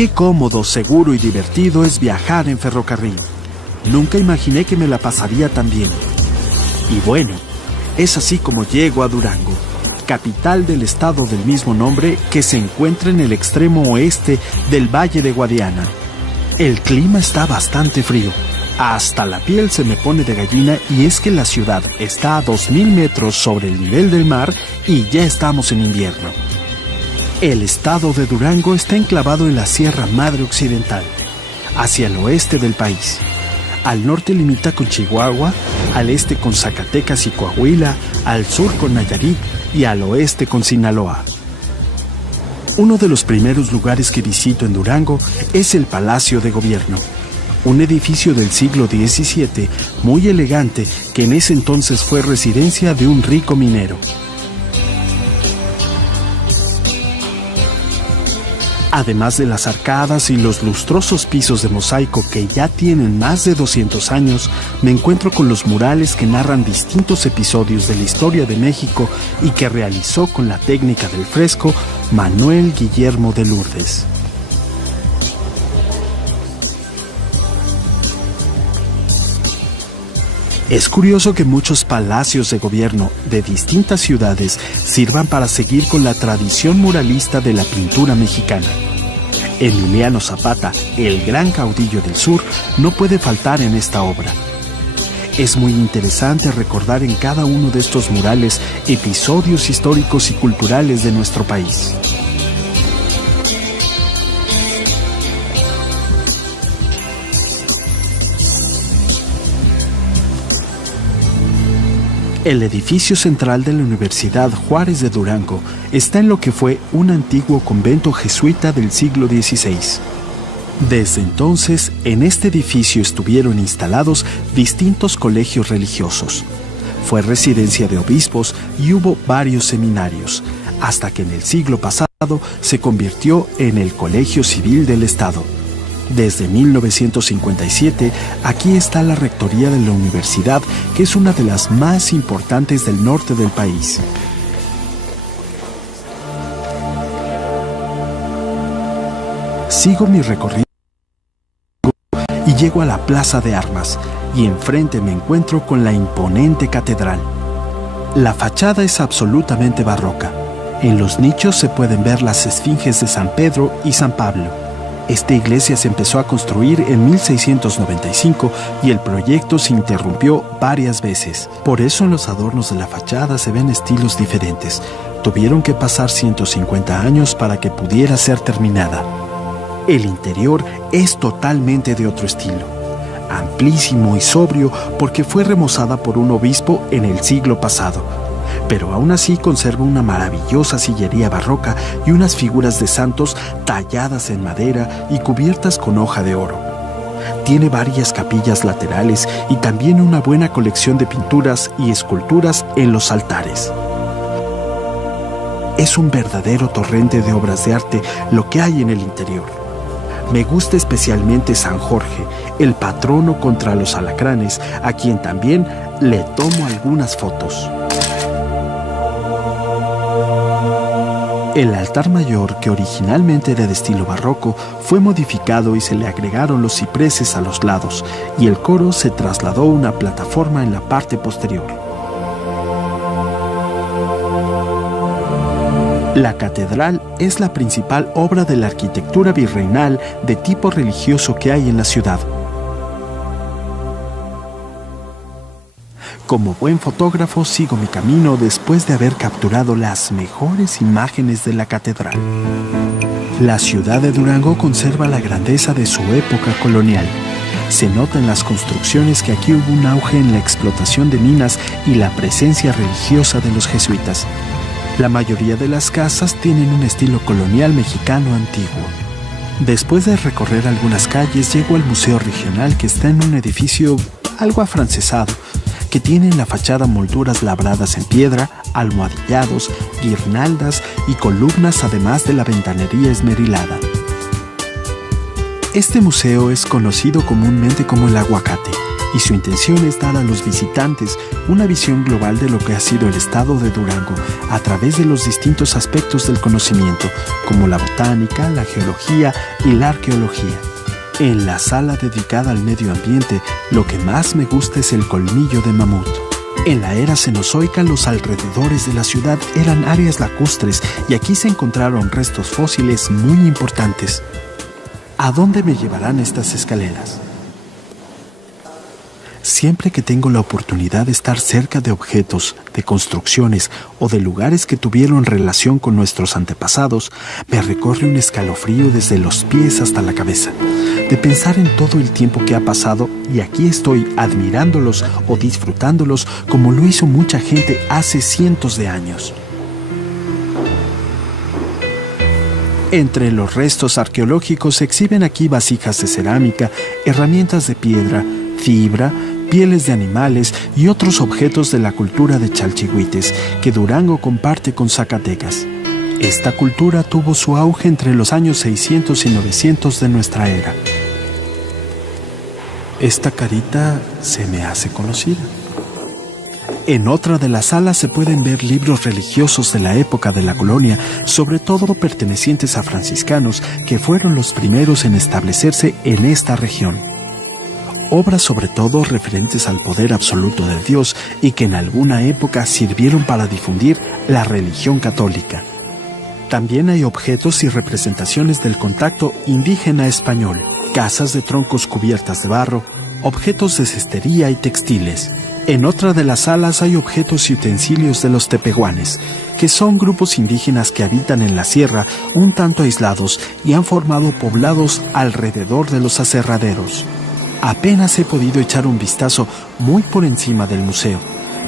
Qué cómodo, seguro y divertido es viajar en ferrocarril. Nunca imaginé que me la pasaría tan bien. Y bueno, es así como llego a Durango, capital del estado del mismo nombre que se encuentra en el extremo oeste del Valle de Guadiana. El clima está bastante frío. Hasta la piel se me pone de gallina y es que la ciudad está a 2000 metros sobre el nivel del mar y ya estamos en invierno. El estado de Durango está enclavado en la Sierra Madre Occidental, hacia el oeste del país. Al norte limita con Chihuahua, al este con Zacatecas y Coahuila, al sur con Nayarit y al oeste con Sinaloa. Uno de los primeros lugares que visito en Durango es el Palacio de Gobierno, un edificio del siglo XVII muy elegante que en ese entonces fue residencia de un rico minero. Además de las arcadas y los lustrosos pisos de mosaico que ya tienen más de 200 años, me encuentro con los murales que narran distintos episodios de la historia de México y que realizó con la técnica del fresco Manuel Guillermo de Lourdes. Es curioso que muchos palacios de gobierno de distintas ciudades sirvan para seguir con la tradición muralista de la pintura mexicana. Emiliano Zapata, el gran caudillo del sur, no puede faltar en esta obra. Es muy interesante recordar en cada uno de estos murales episodios históricos y culturales de nuestro país. El edificio central de la Universidad Juárez de Durango está en lo que fue un antiguo convento jesuita del siglo XVI. Desde entonces, en este edificio estuvieron instalados distintos colegios religiosos. Fue residencia de obispos y hubo varios seminarios, hasta que en el siglo pasado se convirtió en el Colegio Civil del Estado. Desde 1957, aquí está la rectoría de la universidad, que es una de las más importantes del norte del país. Sigo mi recorrido y llego a la Plaza de Armas, y enfrente me encuentro con la imponente catedral. La fachada es absolutamente barroca. En los nichos se pueden ver las esfinges de San Pedro y San Pablo. Esta iglesia se empezó a construir en 1695 y el proyecto se interrumpió varias veces. Por eso en los adornos de la fachada se ven estilos diferentes. Tuvieron que pasar 150 años para que pudiera ser terminada. El interior es totalmente de otro estilo, amplísimo y sobrio porque fue remozada por un obispo en el siglo pasado. Pero aún así conserva una maravillosa sillería barroca y unas figuras de santos talladas en madera y cubiertas con hoja de oro. Tiene varias capillas laterales y también una buena colección de pinturas y esculturas en los altares. Es un verdadero torrente de obras de arte lo que hay en el interior. Me gusta especialmente San Jorge, el patrono contra los alacranes, a quien también le tomo algunas fotos. El altar mayor, que originalmente era de estilo barroco, fue modificado y se le agregaron los cipreses a los lados, y el coro se trasladó a una plataforma en la parte posterior. La catedral es la principal obra de la arquitectura virreinal de tipo religioso que hay en la ciudad. Como buen fotógrafo sigo mi camino después de haber capturado las mejores imágenes de la catedral. La ciudad de Durango conserva la grandeza de su época colonial. Se nota en las construcciones que aquí hubo un auge en la explotación de minas y la presencia religiosa de los jesuitas. La mayoría de las casas tienen un estilo colonial mexicano antiguo. Después de recorrer algunas calles, llego al Museo Regional, que está en un edificio algo afrancesado, que tiene en la fachada molduras labradas en piedra, almohadillados, guirnaldas y columnas, además de la ventanería esmerilada. Este museo es conocido comúnmente como el Aguacate, y su intención es dar a los visitantes una visión global de lo que ha sido el estado de Durango a través de los distintos aspectos del conocimiento, como la botánica, la geología y la arqueología. En la sala dedicada al medio ambiente, lo que más me gusta es el colmillo de mamut. En la era cenozoica, los alrededores de la ciudad eran áreas lacustres y aquí se encontraron restos fósiles muy importantes. ¿A dónde me llevarán estas escaleras? Siempre que tengo la oportunidad de estar cerca de objetos, de construcciones o de lugares que tuvieron relación con nuestros antepasados, me recorre un escalofrío desde los pies hasta la cabeza, de pensar en todo el tiempo que ha pasado y aquí estoy admirándolos o disfrutándolos como lo hizo mucha gente hace cientos de años. Entre los restos arqueológicos se exhiben aquí vasijas de cerámica, herramientas de piedra, fibra, pieles de animales y otros objetos de la cultura de Chalchihuites que Durango comparte con Zacatecas. Esta cultura tuvo su auge entre los años 600 y 900 de nuestra era. Esta carita se me hace conocida. En otra de las salas se pueden ver libros religiosos de la época de la colonia, sobre todo pertenecientes a franciscanos, que fueron los primeros en establecerse en esta región. Obras sobre todo referentes al poder absoluto de Dios y que en alguna época sirvieron para difundir la religión católica. También hay objetos y representaciones del contacto indígena-español, casas de troncos cubiertas de barro, objetos de cestería y textiles. En otra de las salas hay objetos y utensilios de los tepehuanes, que son grupos indígenas que habitan en la sierra un tanto aislados y han formado poblados alrededor de los aserraderos. Apenas he podido echar un vistazo muy por encima del museo,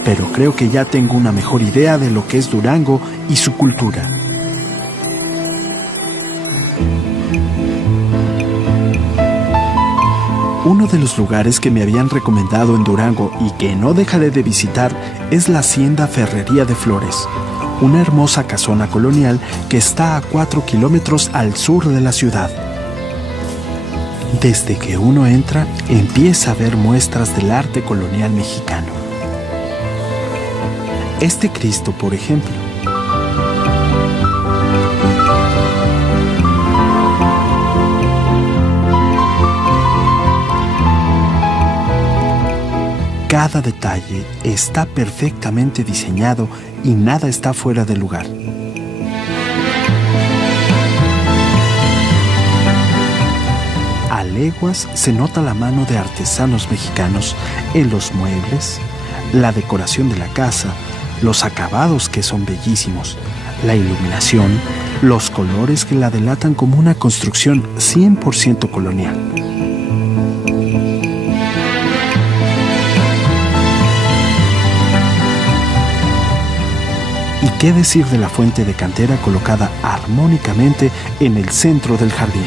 pero creo que ya tengo una mejor idea de lo que es Durango y su cultura. Uno de los lugares que me habían recomendado en Durango y que no dejaré de visitar es la Hacienda Ferrería de Flores, una hermosa casona colonial que está a 4 kilómetros al sur de la ciudad. Desde que uno entra, empieza a ver muestras del arte colonial mexicano. Este Cristo, por ejemplo. Cada detalle está perfectamente diseñado y nada está fuera de lugar. A leguas se nota la mano de artesanos mexicanos en los muebles, la decoración de la casa, los acabados que son bellísimos, la iluminación, los colores que la delatan como una construcción 100% colonial. ¿Y qué decir de la fuente de cantera colocada armónicamente en el centro del jardín?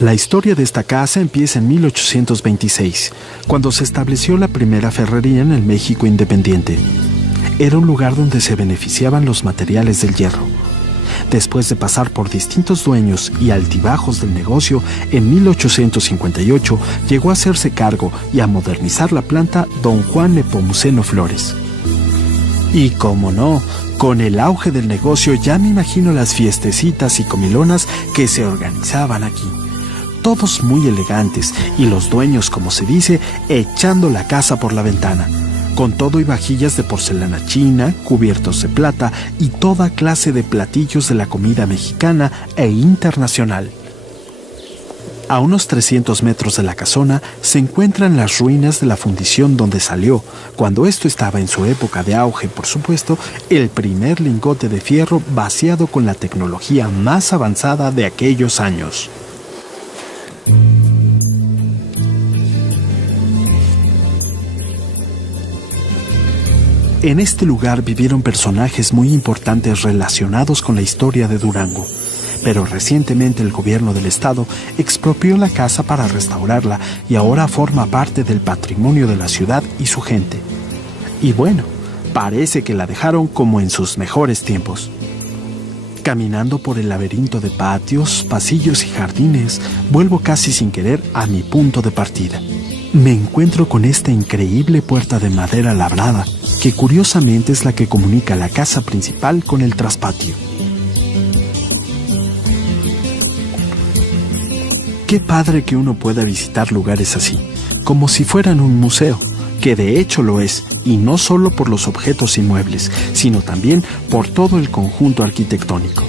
La historia de esta casa empieza en 1826, cuando se estableció la primera ferrería en el México independiente. Era un lugar donde se beneficiaban los materiales del hierro. Después de pasar por distintos dueños y altibajos del negocio, en 1858 llegó a hacerse cargo y a modernizar la planta don Juan Nepomuceno Flores. Y cómo no, con el auge del negocio ya me imagino las fiestecitas y comilonas que se organizaban aquí. Todos muy elegantes y los dueños, como se dice, echando la casa por la ventana, con todo y vajillas de porcelana china, cubiertos de plata y toda clase de platillos de la comida mexicana e internacional. A unos 300 metros de la casona se encuentran las ruinas de la fundición donde salió, cuando esto estaba en su época de auge, por supuesto, el primer lingote de fierro vaciado con la tecnología más avanzada de aquellos años. En este lugar vivieron personajes muy importantes relacionados con la historia de Durango, pero recientemente el gobierno del estado expropió la casa para restaurarla y ahora forma parte del patrimonio de la ciudad y su gente. Y bueno, parece que la dejaron como en sus mejores tiempos. Caminando por el laberinto de patios, pasillos y jardines, vuelvo casi sin querer a mi punto de partida. Me encuentro con esta increíble puerta de madera labrada, que curiosamente es la que comunica la casa principal con el traspatio. Qué padre que uno pueda visitar lugares así, como si fueran un museo, que de hecho lo es, y no solo por los objetos y muebles, sino también por todo el conjunto arquitectónico.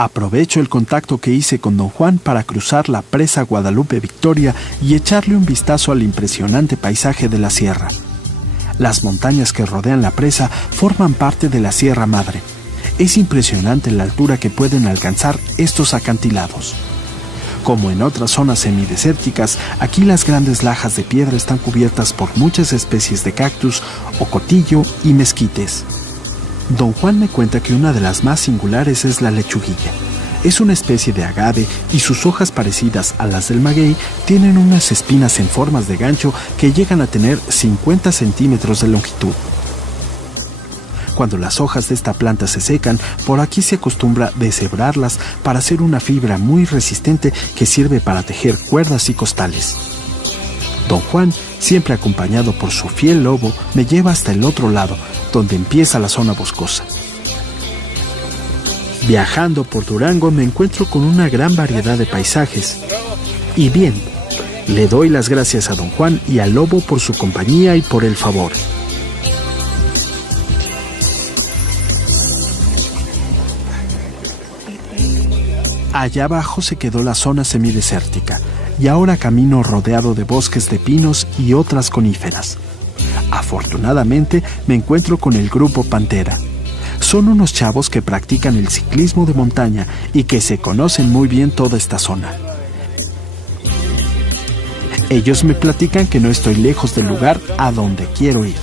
Aprovecho el contacto que hice con don Juan para cruzar la presa Guadalupe Victoria y echarle un vistazo al impresionante paisaje de la sierra. Las montañas que rodean la presa forman parte de la Sierra Madre. Es impresionante la altura que pueden alcanzar estos acantilados. Como en otras zonas semidesérticas, aquí las grandes lajas de piedra están cubiertas por muchas especies de cactus, ocotillo y mezquites. Don Juan me cuenta que una de las más singulares es la lechuguilla. Es una especie de agave y sus hojas parecidas a las del maguey tienen unas espinas en formas de gancho que llegan a tener 50 centímetros de longitud. Cuando las hojas de esta planta se secan, por aquí se acostumbra deshebrarlas para hacer una fibra muy resistente que sirve para tejer cuerdas y costales. Don Juan, siempre acompañado por su fiel lobo, me lleva hasta el otro lado, donde empieza la zona boscosa. Viajando por Durango me encuentro con una gran variedad de paisajes. Y bien, le doy las gracias a don Juan y al lobo por su compañía y por el favor. Allá abajo se quedó la zona semidesértica y ahora camino rodeado de bosques de pinos y otras coníferas. Afortunadamente me encuentro con el grupo Pantera. Son unos chavos que practican el ciclismo de montaña y que se conocen muy bien toda esta zona. Ellos me platican que no estoy lejos del lugar a donde quiero ir.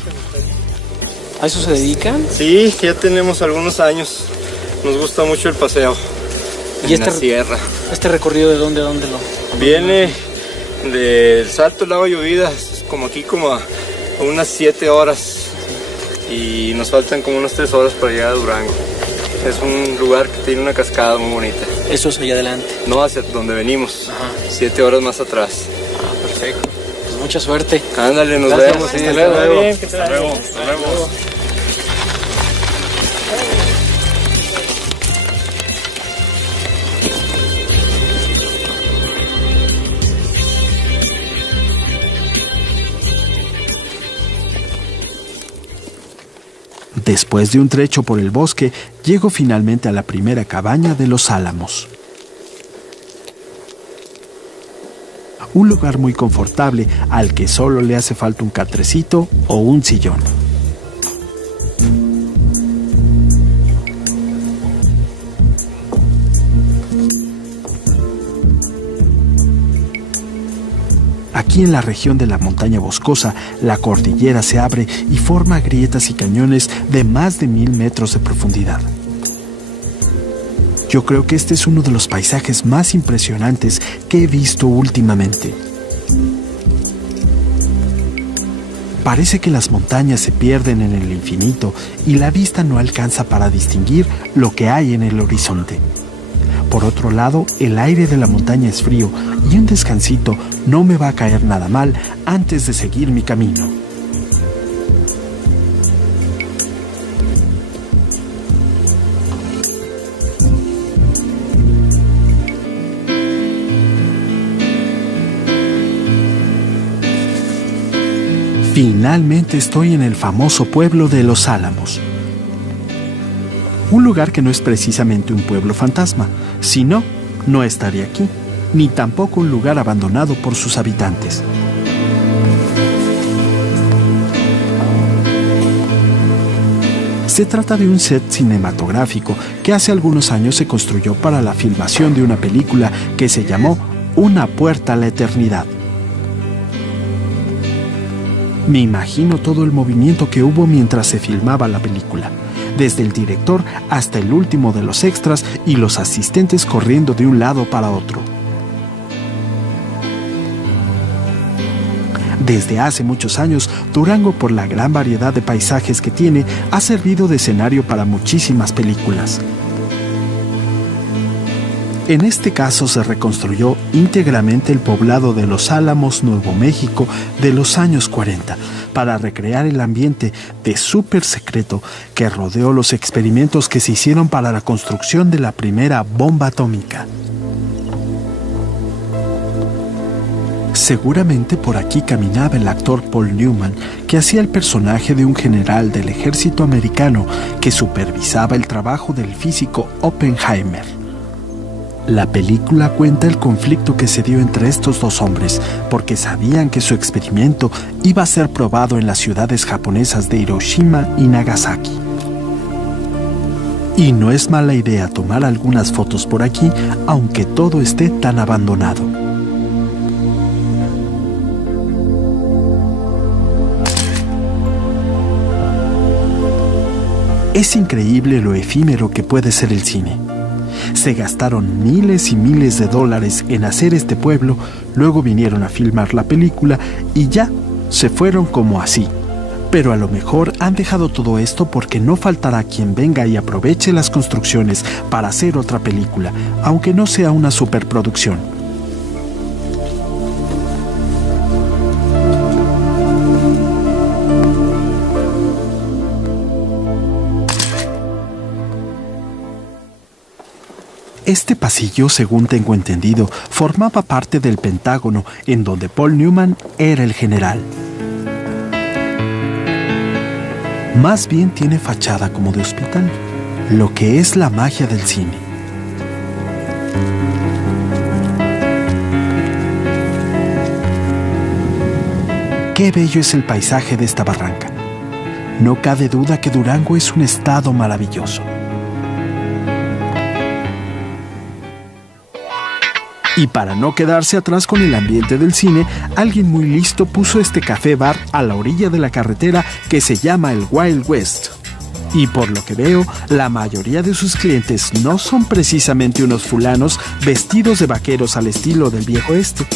¿A eso se dedican? Sí, ya tenemos algunos años. Nos gusta mucho el paseo. ¿Y en la sierra. ¿Este recorrido de dónde a dónde lo? Viene del Salto Lago Llovida, como aquí como a unas 7 horas. Y nos faltan como unas 3 horas para llegar a Durango. Es un lugar que tiene una cascada muy bonita. ¿Eso es allá adelante? No, hacia donde venimos. Ajá. 7 horas más atrás. Ah, perfecto. Pues mucha suerte. Ándale, nos Gracias. vemos. Sí, Hasta luego. Hasta luego. Hasta luego. Después de un trecho por el bosque, llego finalmente a la primera cabaña de Los Álamos. Un lugar muy confortable al que solo le hace falta un catrecito o un sillón. Aquí en la región de la montaña boscosa, la cordillera se abre y forma grietas y cañones de más de 1000 metros de profundidad. Yo creo que este es uno de los paisajes más impresionantes que he visto últimamente. Parece que las montañas se pierden en el infinito y la vista no alcanza para distinguir lo que hay en el horizonte. Por otro lado, el aire de la montaña es frío y un descansito no me va a caer nada mal antes de seguir mi camino. Finalmente estoy en el famoso pueblo de Los Álamos. Un lugar que no es precisamente un pueblo fantasma, si no, no estaría aquí, ni tampoco un lugar abandonado por sus habitantes. Se trata de un set cinematográfico que hace algunos años se construyó para la filmación de una película que se llamó Una puerta a la eternidad. Me imagino todo el movimiento que hubo mientras se filmaba la película, desde el director hasta el último de los extras y los asistentes corriendo de un lado para otro. Desde hace muchos años, Durango, por la gran variedad de paisajes que tiene, ha servido de escenario para muchísimas películas. En este caso se reconstruyó íntegramente el poblado de Los Álamos, Nuevo México, de los años 40, para recrear el ambiente de súper secreto que rodeó los experimentos que se hicieron para la construcción de la primera bomba atómica. Seguramente por aquí caminaba el actor Paul Newman, que hacía el personaje de un general del ejército americano que supervisaba el trabajo del físico Oppenheimer. La película cuenta el conflicto que se dio entre estos dos hombres, porque sabían que su experimento iba a ser probado en las ciudades japonesas de Hiroshima y Nagasaki. Y no es mala idea tomar algunas fotos por aquí, aunque todo esté tan abandonado. Es increíble lo efímero que puede ser el cine. Se gastaron miles y miles de dólares en hacer este pueblo, luego vinieron a filmar la película y ya se fueron como así. Pero a lo mejor han dejado todo esto porque no faltará quien venga y aproveche las construcciones para hacer otra película, aunque no sea una superproducción. Este pasillo, según tengo entendido, formaba parte del Pentágono, en donde Paul Newman era el general. Más bien tiene fachada como de hospital, lo que es la magia del cine. Qué bello es el paisaje de esta barranca. No cabe duda que Durango es un estado maravilloso. Y para no quedarse atrás con el ambiente del cine, alguien muy listo puso este café-bar a la orilla de la carretera que se llama el Wild West. Y por lo que veo, la mayoría de sus clientes no son precisamente unos fulanos vestidos de vaqueros al estilo del viejo este.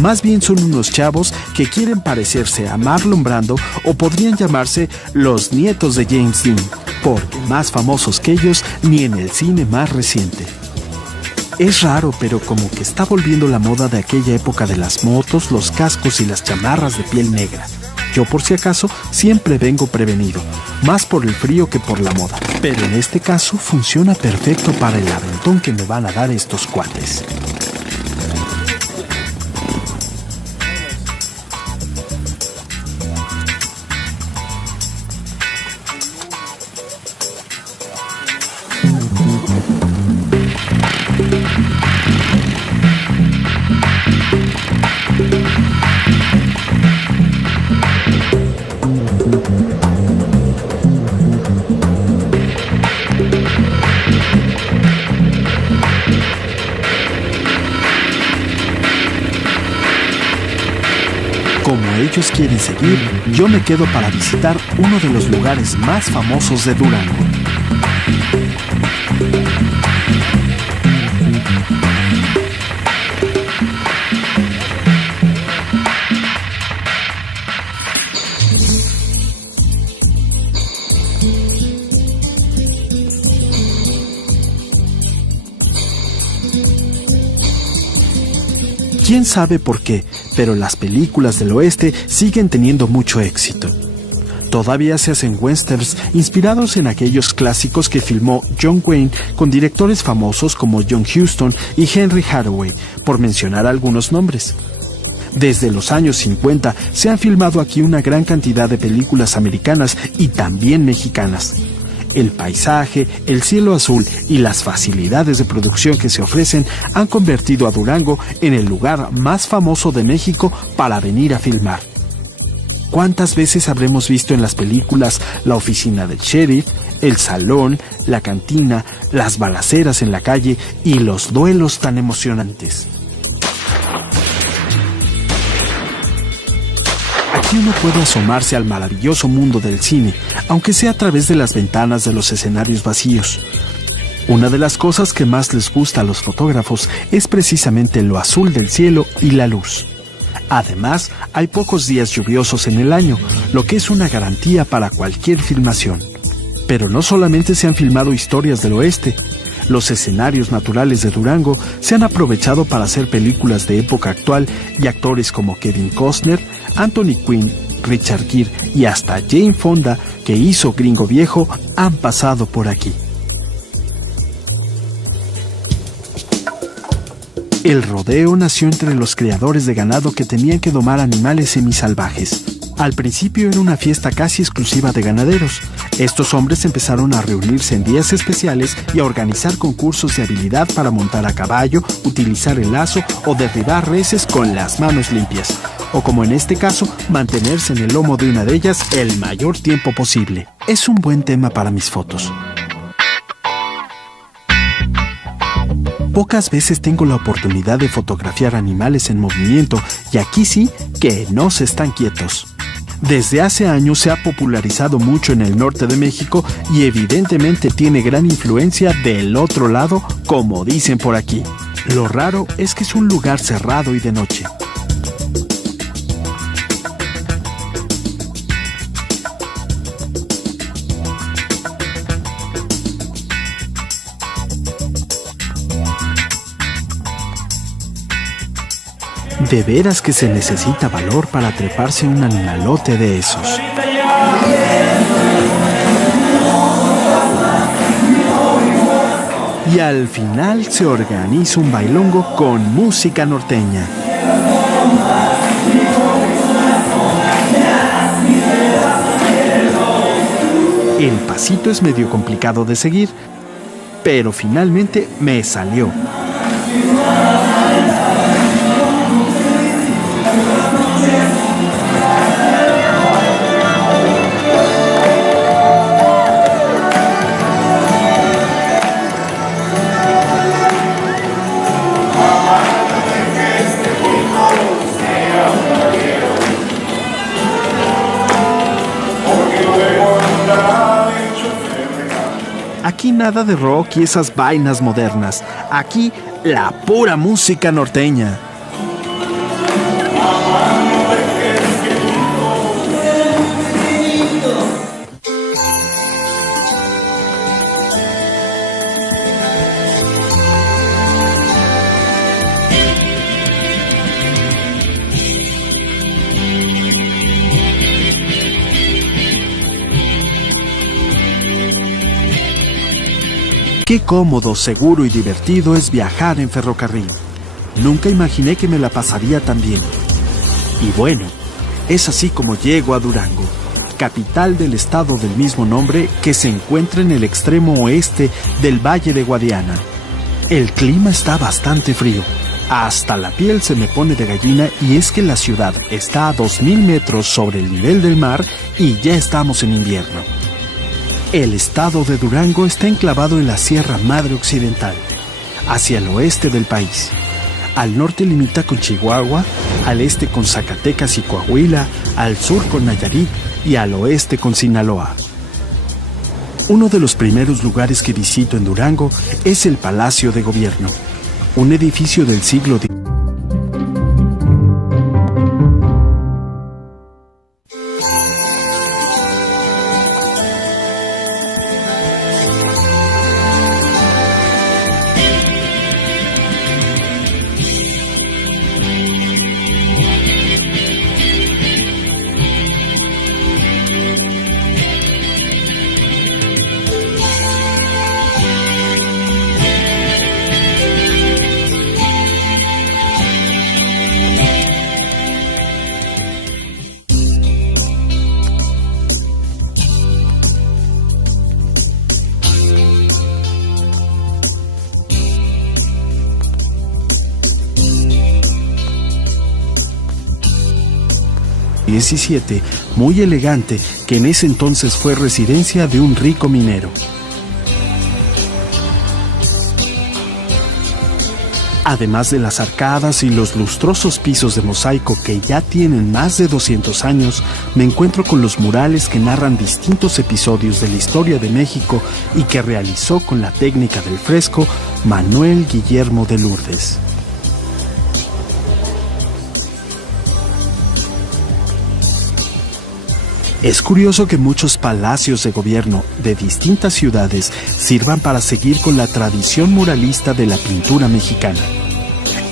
Más bien son unos chavos que quieren parecerse a Marlon Brando o podrían llamarse los nietos de James Dean, porque más famosos que ellos ni en el cine más reciente. Es raro, pero como que está volviendo la moda de aquella época de las motos, los cascos y las chamarras de piel negra. Yo, por si acaso, siempre vengo prevenido, más por el frío que por la moda. Pero en este caso funciona perfecto para el aventón que me van a dar estos cuates. Como ellos quieren seguir, yo me quedo para visitar uno de los lugares más famosos de Durango. Quién sabe por qué, pero las películas del oeste siguen teniendo mucho éxito. Todavía se hacen westerns inspirados en aquellos clásicos que filmó John Wayne con directores famosos como John Huston y Henry Hathaway, por mencionar algunos nombres. Desde los años 50 se han filmado aquí una gran cantidad de películas americanas y también mexicanas. El paisaje, el cielo azul y las facilidades de producción que se ofrecen han convertido a Durango en el lugar más famoso de México para venir a filmar. ¿Cuántas veces habremos visto en las películas la oficina del sheriff, el salón, la cantina, las balaceras en la calle y los duelos tan emocionantes? Aquí uno puede asomarse al maravilloso mundo del cine, aunque sea a través de las ventanas de los escenarios vacíos. Una de las cosas que más les gusta a los fotógrafos es precisamente lo azul del cielo y la luz. Además, hay pocos días lluviosos en el año, lo que es una garantía para cualquier filmación. Pero no solamente se han filmado historias del oeste. Los escenarios naturales de Durango se han aprovechado para hacer películas de época actual y actores como Kevin Costner, Anthony Quinn, Richard Gere y hasta Jane Fonda, que hizo Gringo Viejo, han pasado por aquí. El rodeo nació entre los criadores de ganado que tenían que domar animales semisalvajes. Al principio era una fiesta casi exclusiva de ganaderos. Estos hombres empezaron a reunirse en días especiales y a organizar concursos de habilidad para montar a caballo, utilizar el lazo o derribar reses con las manos limpias. O como en este caso, mantenerse en el lomo de una de ellas el mayor tiempo posible. Es un buen tema para mis fotos. Pocas veces tengo la oportunidad de fotografiar animales en movimiento y aquí sí que no se están quietos. Desde hace años se ha popularizado mucho en el norte de México y evidentemente tiene gran influencia del otro lado, como dicen por aquí. Lo raro es que es un lugar cerrado y de noche. De veras que se necesita valor para treparse un animalote de esos. Y al final se organiza un bailongo con música norteña. El pasito es medio complicado de seguir, pero finalmente me salió. Aquí nada de rock y esas vainas modernas. Aquí la pura música norteña. Qué cómodo, seguro y divertido es viajar en ferrocarril. Nunca imaginé que me la pasaría tan bien. Y bueno, es así como llego a Durango, capital del estado del mismo nombre que se encuentra en el extremo oeste del Valle de Guadiana. El clima está bastante frío. Hasta la piel se me pone de gallina y es que la ciudad está a 2000 metros sobre el nivel del mar y ya estamos en invierno. El estado de Durango está enclavado en la Sierra Madre Occidental, hacia el oeste del país. Al norte limita con Chihuahua, al este con Zacatecas y Coahuila, al sur con Nayarit y al oeste con Sinaloa. Uno de los primeros lugares que visito en Durango es el Palacio de Gobierno, un edificio del siglo XIX. XVII, muy elegante, que en ese entonces fue residencia de un rico minero. Además de las arcadas y los lustrosos pisos de mosaico que ya tienen más de 200 años, me encuentro con los murales que narran distintos episodios de la historia de México y que realizó con la técnica del fresco Manuel Guillermo de Lourdes. Es curioso que muchos palacios de gobierno de distintas ciudades sirvan para seguir con la tradición muralista de la pintura mexicana.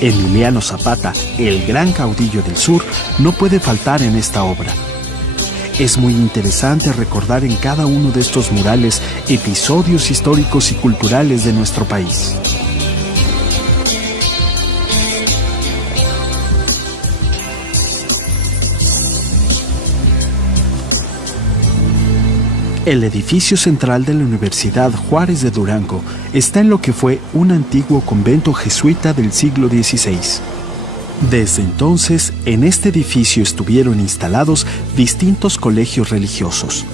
Emiliano Zapata, el gran caudillo del sur, no puede faltar en esta obra. Es muy interesante recordar en cada uno de estos murales episodios históricos y culturales de nuestro país. El edificio central de la Universidad Juárez de Durango está en lo que fue un antiguo convento jesuita del siglo XVI. Desde entonces, en este edificio estuvieron instalados distintos colegios religiosos.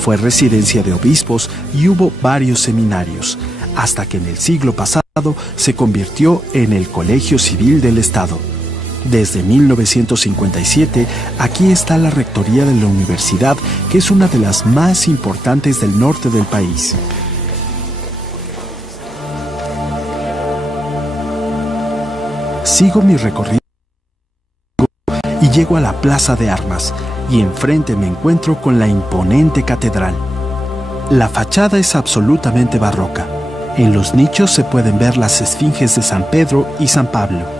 Fue residencia de obispos y hubo varios seminarios, hasta que en el siglo pasado se convirtió en el Colegio Civil del Estado. Desde 1957, aquí está la rectoría de la universidad, que es una de las más importantes del norte del país. Sigo mi recorrido y llego a la Plaza de Armas, y enfrente me encuentro con la imponente catedral. La fachada es absolutamente barroca. En los nichos se pueden ver las esfinges de San Pedro y San Pablo.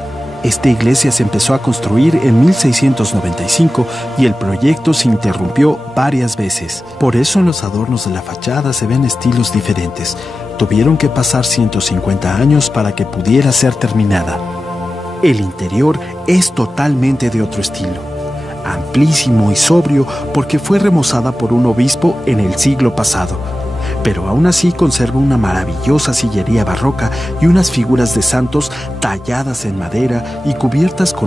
Esta iglesia se empezó a construir en 1695 y el proyecto se interrumpió varias veces. Por eso en los adornos de la fachada se ven estilos diferentes. Tuvieron que pasar 150 años para que pudiera ser terminada. El interior es totalmente de otro estilo, amplísimo y sobrio porque fue remozada por un obispo en el siglo pasado. Pero aún así conserva una maravillosa sillería barroca y unas figuras de santos talladas en madera y cubiertas con